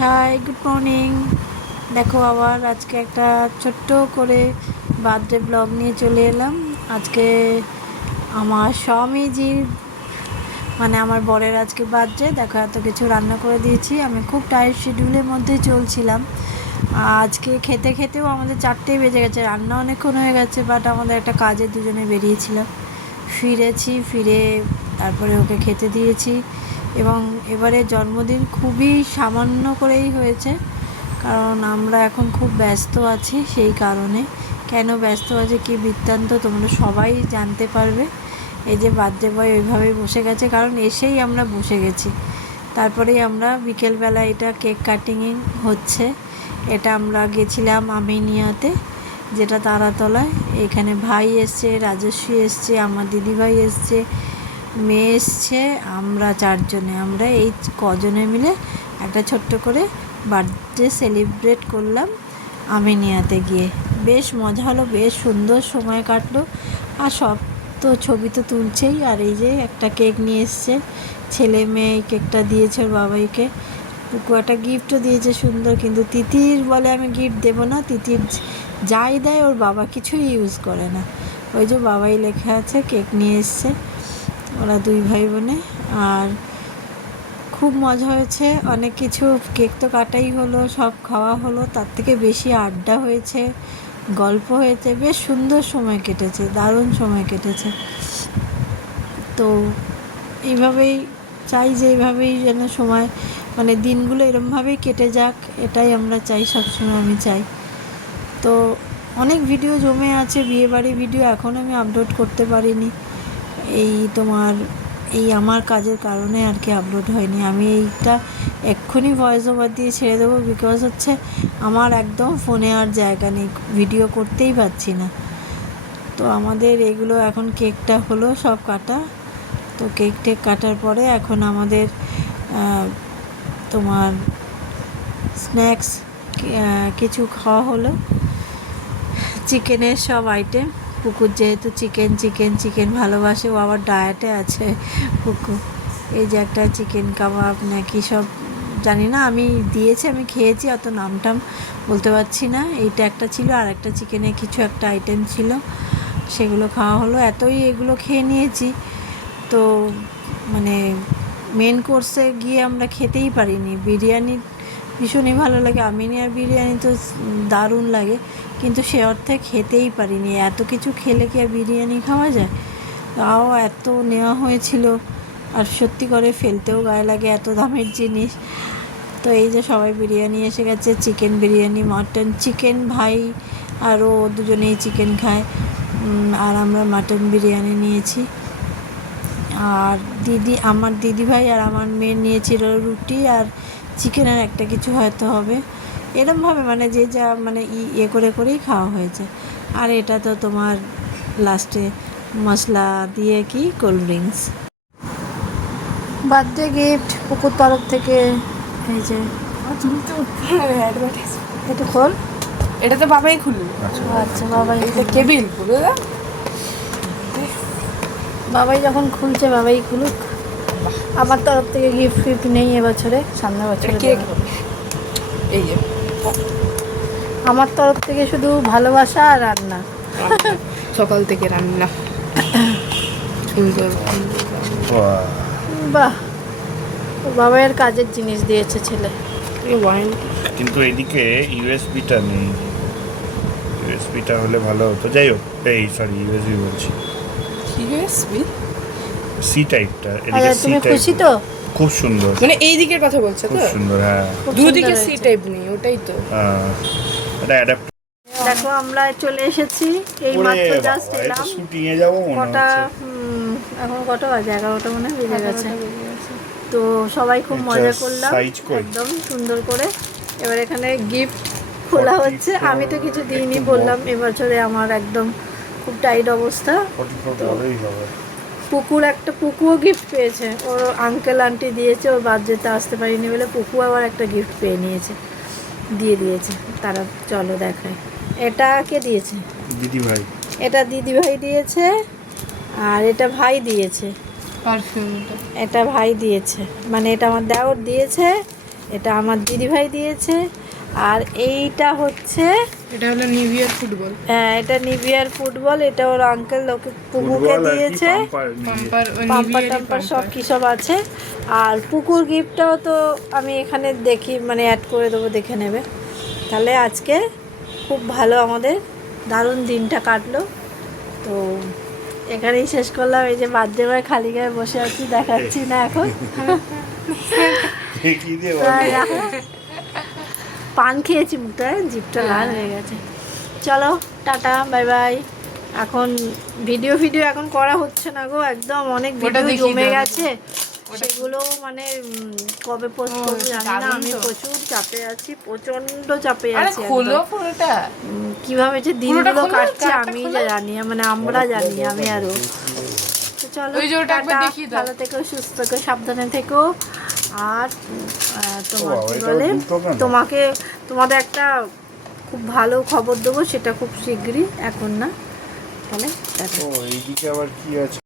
High, good morning. দেখো আবার আজকে একটা ছোট্ট করে বার্থডে ব্লগ নিয়ে চলে এলাম। আজকে আমার স্বামীজির মানে আমার বরের আজকে বার্থডে। দেখো এত কিছু রান্না করে দিয়েছি। আমি খুব টাইট শিডিউলের মধ্যে চলছিলাম। আজকে খেতে খেতেও আমাদের 4টেই বেজে গেছে, রান্না অনেকক্ষণ হয়ে গেছে, বাট আমাদের একটা কাজে দুজনে বেরিয়েছিলাম। ফিরে তারপরে ওকে খেতে দিয়েছি। এবং এবারে জন্মদিন খুবই সামান্য করেই হয়েছে, কারণ আমরা এখন খুব ব্যস্ত আছি। সেই কারণে কেন ব্যস্ত আছে, কী বৃত্তান্ত তোমরা সবাই জানতে পারবে। এই যে বার্থডে বয় ওইভাবেই বসে গেছে, কারণ এসেই আমরা বসে গেছি। তারপরেই আমরা বিকেলবেলা এটা কেক কাটিং হচ্ছে। এটা আমরা গেছিলাম আমিনিয়াতে, যেটা তারাতলায়। এখানে ভাই এসছে, রাজস্বী এসছে, আমার দিদিভাই এসছে, মেয়ে এসছে, আমরা 4জনে, আমরা এই কজনে মিলে একটা ছোট্ট করে বার্থডে সেলিব্রেট করলাম আমিনিয়াতে গিয়ে। বেশ মজা হলো, বেশ সুন্দর সময় কাটলো। আর সব তো ছবি তো তুলছেই। আর এই যে একটা কেক নিয়ে এসছে ছেলে মেয়ে, এই কেকটা দিয়েছে ওর বাবাইকে। পুকু একটা গিফটও দিয়েছে সুন্দর, কিন্তু তিতির বলে আমি গিফট দেবো না। তিতির যাই দেয় ওর বাবা কিছুই ইউজ করে না। ওই যে বাবাই লেখা আছে, কেক নিয়ে এসছে ওরা 2 ভাই বোনে। আর খুব মজা হয়েছে, অনেক কিছু। কেক তো কাটাই হলো, সব খাওয়া হলো, তার থেকে বেশি আড্ডা হয়েছে, গল্প হয়েছে, বেশ সুন্দর সময় কেটেছে, দারুণ সময় কেটেছে। তো এইভাবেই চাই যে এইভাবেই যেন সময় মানে দিনগুলো এরমভাবেই কেটে যাক, এটাই আমরা চাই, সবসময় আমি চাই। তো অনেক ভিডিও জমে আছে, বিয়েবাড়ি ভিডিও এখন আমি আপলোড করতে পারিনি। এই আমার কাজের কারণে আর কি আপলোড হয়নি। আমি এইটা এক্ষুনি ভয়েস ওভার দিয়ে ছেড়ে দেবো, বিকজ হচ্ছে আমার একদম ফোনে আর জায়গা নেই, ভিডিও করতেই পারছি না। তো আমাদের এগুলো এখন কেকটা হলো সব কাটা। তো কেক টেক কাটার পরে এখন আমাদের তোমার স্ন্যাক্স কিছু খাওয়া হলো। চিকেনের সব আইটেম। পুকুর যেহেতু চিকেন ভালোবাসে, ও আবার ডায়েটে আছে পুকু। এই যে একটা চিকেন কাবাব নাকি সব জানি না, আমি দিয়েছি, আমি খেয়েছি, অত নামটাম বলতে পারছি না। এইটা একটা ছিল, আর একটা চিকেনের কিছু একটা আইটেম ছিল, সেগুলো খাওয়া হলো। এতই এগুলো খেয়ে নিয়েছি তো মানে মেন কোর্সে গিয়ে আমরা খেতেই পারিনি। বিরিয়ানি ভীষণই ভালো লাগে, আমিনিয়ার বিরিয়ানি তো দারুণ লাগে, কিন্তু সে অর্থে খেতেই পারিনি। এত কিছু খেলে কি আর বিরিয়ানি খাওয়া যায়? তাও এত নেওয়া হয়েছিল, আর সত্যি করে ফেলতেও গায়ে লাগে, এত দামের জিনিস। তো এই যে সবাই বিরিয়ানি এসে গেছে, চিকেন বিরিয়ানি, মাটন, চিকেন ভাই আরও দুজনেই চিকেন খায়, আর আমরা মাটন বিরিয়ানি নিয়েছি। আর আমার দিদিভাই আর আমার মেয়ে নিয়েছিল রুটি আর চিকেনের একটা কিছু হয়তো হবে, এরমভাবে মানে যে যা মানে করেই খাওয়া হয়েছে। আর এটা তো তোমার লাস্টে মশলা দিয়ে কি কোল্ড ড্রিঙ্কস। বার্থডে গিফট পুকুর তরফ থেকে। এই যে এটা খোল, এটা তো বাবাই খুলল। আচ্ছা বাবাই কেবিল খুলে দাও। বাবাই যখন খুলছে বাবাই খুলুক। আমার তরফ থেকে গিফট নেই এবছরে, সামনের বছরে দেবো। এই যে আমার তরফ থেকে শুধু ভালোবাসা আর রান্না। সকাল থেকে রান্না। বাহ, বাবার কাজের জিনিস দিয়েছে ছেলে। কিন্তু এদিকে ইউএসবিটা নেই, ইউএসবিটা হলে ভালো হতো। যাই হোক, ইউএসবি বলছি, ইউএসবি সি টাইপটা। আচ্ছা, তুমি খুশি তো? খুব সুন্দর, মানে এই দিকের কথা বলছো তো? খুব সুন্দর, হ্যাঁ। দুদিকে সি টাইপ নেই, ওটাই তো। এটা অ্যাডাপ্ট। দেখো আমরা চলে এসেছি, এই মাত্র জাস্ট এলাম। শুটিং এ যাবো মনে কটা হচ্ছে। এখন কটা বাজে? 11টা মনে হয় বেজে গেছে। তো সবাই খুব মজা করলাম একদম সুন্দর করে। এবার এখানে গিফট খোলা হচ্ছে। আমি তো কিছু দিইনি, বললাম এবছরে আমার একদম খুব টাইট অবস্থা। পুকুও গিফট পেয়েছে, ওর আঙ্কেল আন্টি দিয়েছে, ওর বার্থডেতে আসতে পারিনি বলে পুকু আবার একটা গিফট পেয়ে নিয়েছে, দিয়েছে তারা। চলো দেখায়, এটা কে দিয়েছে? দিদিভাই। এটা দিদিভাই দিয়েছে, আর এটা ভাই দিয়েছে। পারফিউমটা এটা ভাই দিয়েছে, মানে এটা আমার দেওর দিয়েছে, এটা আমার দিদিভাই দিয়েছে। আর এইটা হচ্ছে এটা হলো নিভিয়ার ফুটবল হ্যাঁ, এটা নিভিয়ার ফুটবল। এটা ওর আঙ্কেল ওকে পুকুকে দিয়েছে। পাম্পার ও পাম্পার নিভিয়ারই টাম্পার সব কী সব আছে। আর পুকুর গিফটটাও তো আমি এখানে দেখি, মানে অ্যাড করে দেবো, দেখে নেবে। তাহলে আজকে খুব ভালো আমাদের দারুণ দিনটা কাটলো। তো এখানেই শেষ করলাম। এই যে বার্থডে বয় খালি গায়ে বসে আছি, দেখাচ্ছি না এখন। কি দিয়ে পান খেয়েছি, মুখটা জিভটা লাল হয়ে গেছে। চলো টাটা, বাই বাই। এখন ভিডিও এখন করা হচ্ছে না গো, একদম অনেক ভিডিও দেখিয়ে জমে দাও। গেছে। সেগুলো মানে কবে পোস্ট করবো জানি না। দারুণ আমি তো। প্রচুর চাপে আছি, প্রচন্ড চাপে আরে আছি খোলো একদম। পুরোটা কিভাবে যে দিনগুলো খোলো, কাটছে কার্ডটা আমি খোলো। যা জানি, মানে আমরা জানি, আমি আরো। তো চলো ওই যে ওটা একবার টাটা, দেখিয়ে দাও। ভালো থেকো, সুস্থ থেকো, সাবধানে থেকো। আর তোমার বাবা, কি এটা বলে, দুটো কেন? তোমাদের একটা খুব ভালো খবর দেবো, সেটা খুব শিগগিরই, এখন না। তাহলে টাটা। ও এইদিকে আবার কি আছে?